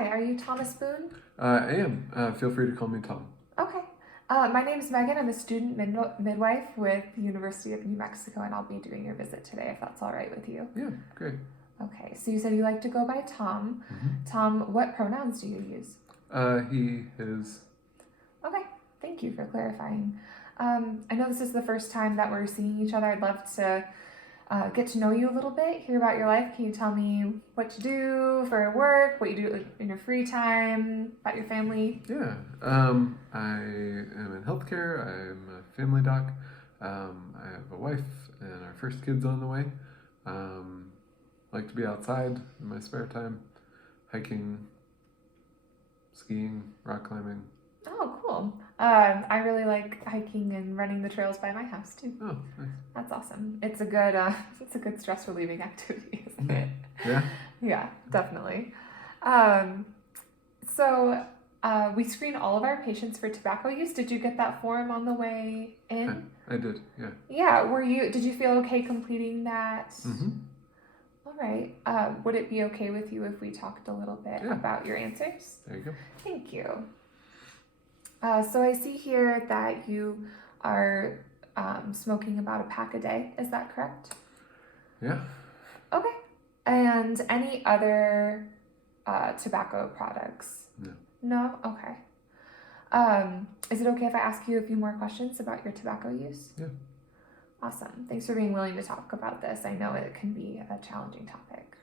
Hi, are you Thomas Boone? I am. Feel free to call me Tom. Okay. My name is Megan. I'm a student midwife with the University of New Mexico, and I'll be doing your visit today if that's all right with you. Yeah, great. Okay, so you said you like to go by Tom. Tom, what pronouns do you use? He, his. Okay, thank you for clarifying. I know this is the first time that we're seeing each other. I'd love to get to know you a little bit, hear about your life. Can you tell me what you do for work, what you do in your free time, about your family? Yeah. I am in healthcare. I'm a family doc. I have a wife and our first kid's on the way. Like to be outside in my spare time, hiking, skiing, rock climbing. Oh, cool. I really like hiking and running the trails by my house too. Oh, nice. That's awesome. It's a good stress relieving activity, isn't it? Yeah. Yeah, definitely. Um, so we screen all of our patients for tobacco use. Did you get that form on the way in? I did. Yeah. Yeah. Did you feel okay completing that? All right. Would it be okay with you if we talked a little bit about your answers? There you go. Thank you. So I see here that you are smoking about a pack a day. Is that correct? Yeah. Okay. And any other tobacco products? No. No? Okay. Is it okay if I ask you a few more questions about your tobacco use? Yeah. Awesome. Thanks for being willing to talk about this. I know it can be a challenging topic.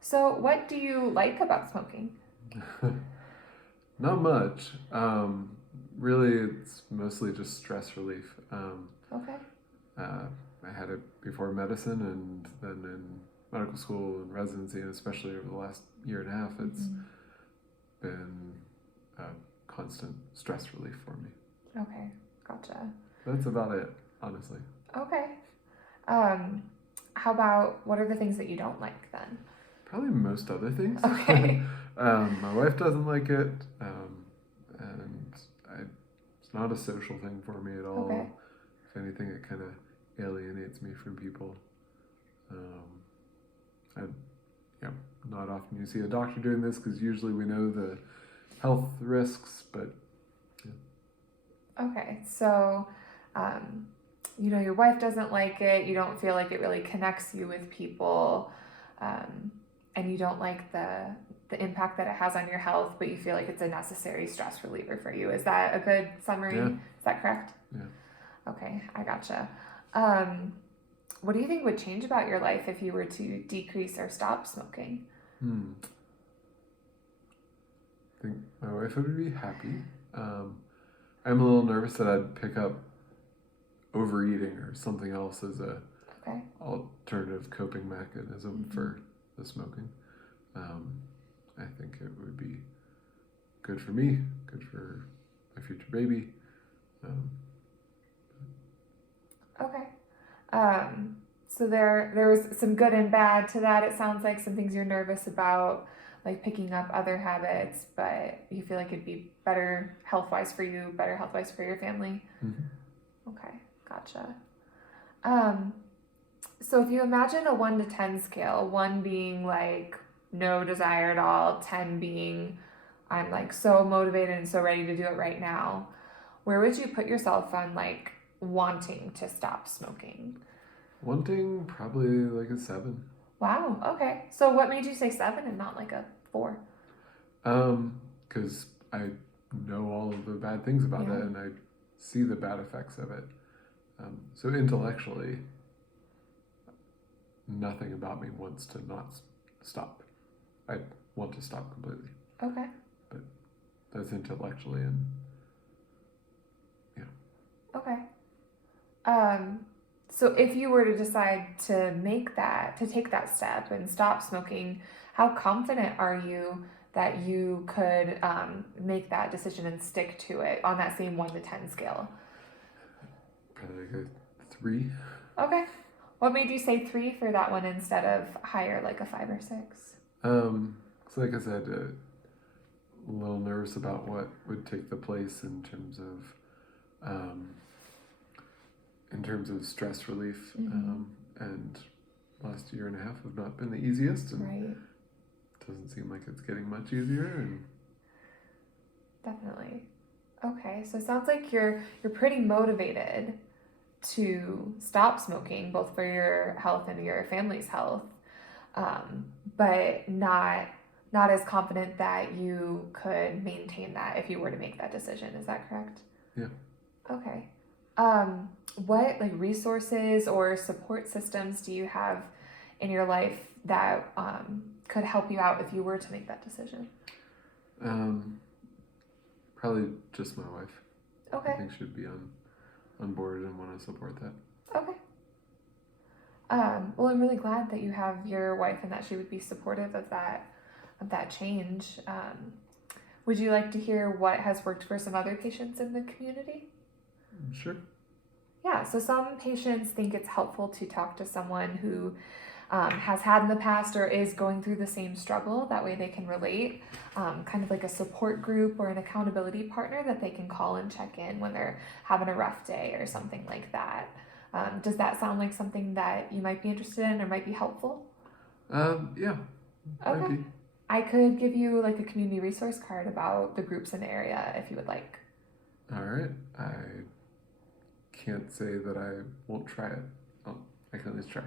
So what do you like about smoking? Not much. Really, it's mostly just stress relief. Okay. I had it before medicine and then in medical school and residency, and especially over the last year and a half, it's been a constant stress relief for me. Okay, gotcha. That's about it, honestly. Okay. How about, what are the things that you don't like then? Probably most other things. Okay. My wife doesn't like it, and it's not a social thing for me at all. Okay. If anything, it kind of alienates me from people. Not often you see a doctor doing this because usually we know the health risks, but Okay, so your wife doesn't like it, you don't feel like it really connects you with people, and you don't like the impact that it has on your health, but you feel like it's a necessary stress reliever for you. Is that a good summary? Yeah. Is that correct? Yeah. Okay, I gotcha. What do you think would change about your life if you were to decrease or stop smoking? I think my wife would be happy. I'm a little nervous that I'd pick up overeating or something else as a alternative coping mechanism for the smoking. I think it would be good for me, good for my future baby. Okay. So there was some good and bad to that. It sounds like some things you're nervous about, like picking up other habits, but you feel like it'd be better health-wise for you, better health-wise for your family. Okay, gotcha. So if you imagine a 1 to 10 scale, 1 being like no desire at all, 10 being I'm like so motivated and so ready to do it right now, where would you put yourself on like wanting to stop smoking? Wanting, probably like a 7. Wow, okay. So what made you say 7 and not like a 4? Because I know all of the bad things about that and I see the bad effects of it. So intellectually, nothing about me wants to not stop. I want to stop completely. Okay. But that's intellectually and Okay. So if you were to decide to take that step and stop smoking, how confident are you that you could make that decision and stick to it on that same 1 to 10 scale? Probably like a 3. Okay. What made you say 3 for that one instead of higher, like a 5 or 6? So like I said, a little nervous about what would take the place in terms of stress relief, and last year and a half have not been the easiest, and doesn't seem like it's getting much easier. And Definitely. Okay, so it sounds like you're pretty motivated to stop smoking, both for your health and your family's health, but not as confident that you could maintain that if you were to make that decision. Is that correct? Yeah. Okay. What like resources or support systems do you have in your life that could help you out if you were to make that decision? Probably just my wife. Okay. I think she'd be on board and want to support that. Okay. Well, I'm really glad that you have your wife and that she would be supportive of that change. Would you like to hear what has worked for some other patients in the community? Sure. Yeah, so some patients think it's helpful to talk to someone who has had in the past or is going through the same struggle. That way they can relate, kind of like a support group or an accountability partner that they can call and check in when they're having a rough day or something like that. Does that sound like something that you might be interested in or might be helpful? Yeah. Okay. Might be. I could give you like a community resource card about the groups in the area if you would like. All right. I can't say that I won't try it. Oh, I can at least try.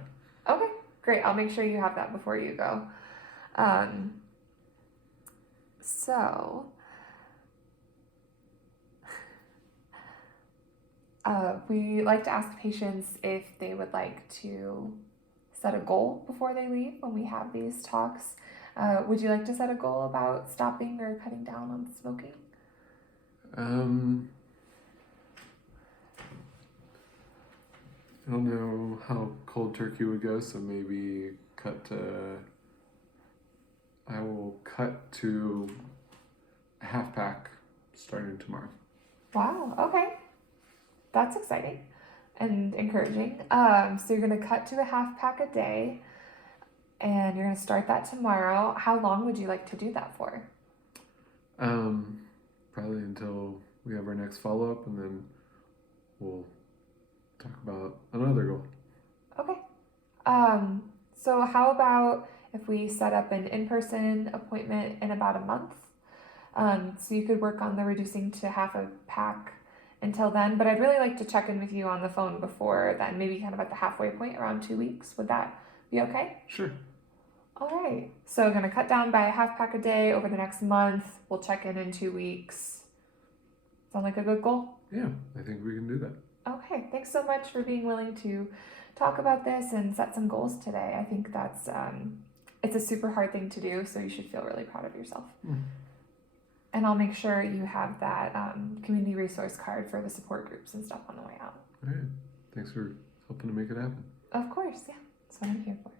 Okay, great. I'll make sure you have that before you go. So, we like to ask patients if they would like to set a goal before they leave when we have these talks. Would you like to set a goal about stopping or cutting down on smoking? I don't know how cold turkey would go, so maybe I will cut to a half pack starting tomorrow. Wow, okay. That's exciting and encouraging. So you're going to cut to a half pack a day and you're going to start that tomorrow. How long would you like to do that for? Probably until we have our next follow-up, and then we'll talk about another goal. Okay. So how about if we set up an in-person appointment in about a month? So you could work on the reducing to half a pack until then, but I'd really like to check in with you on the phone before then, maybe kind of at the halfway point around 2 weeks. Would that be okay? Sure. All right. So I'm going to cut down by a half pack a day over the next month. We'll check in 2 weeks. Sound like a good goal? Yeah, I think we can do that. Okay. Thanks so much for being willing to talk about this and set some goals today. I think that's it's a super hard thing to do, so you should feel really proud of yourself. And I'll make sure you have that community resource card for the support groups and stuff on the way out. All right. Thanks for helping to make it happen. Of course, yeah. That's what I'm here for.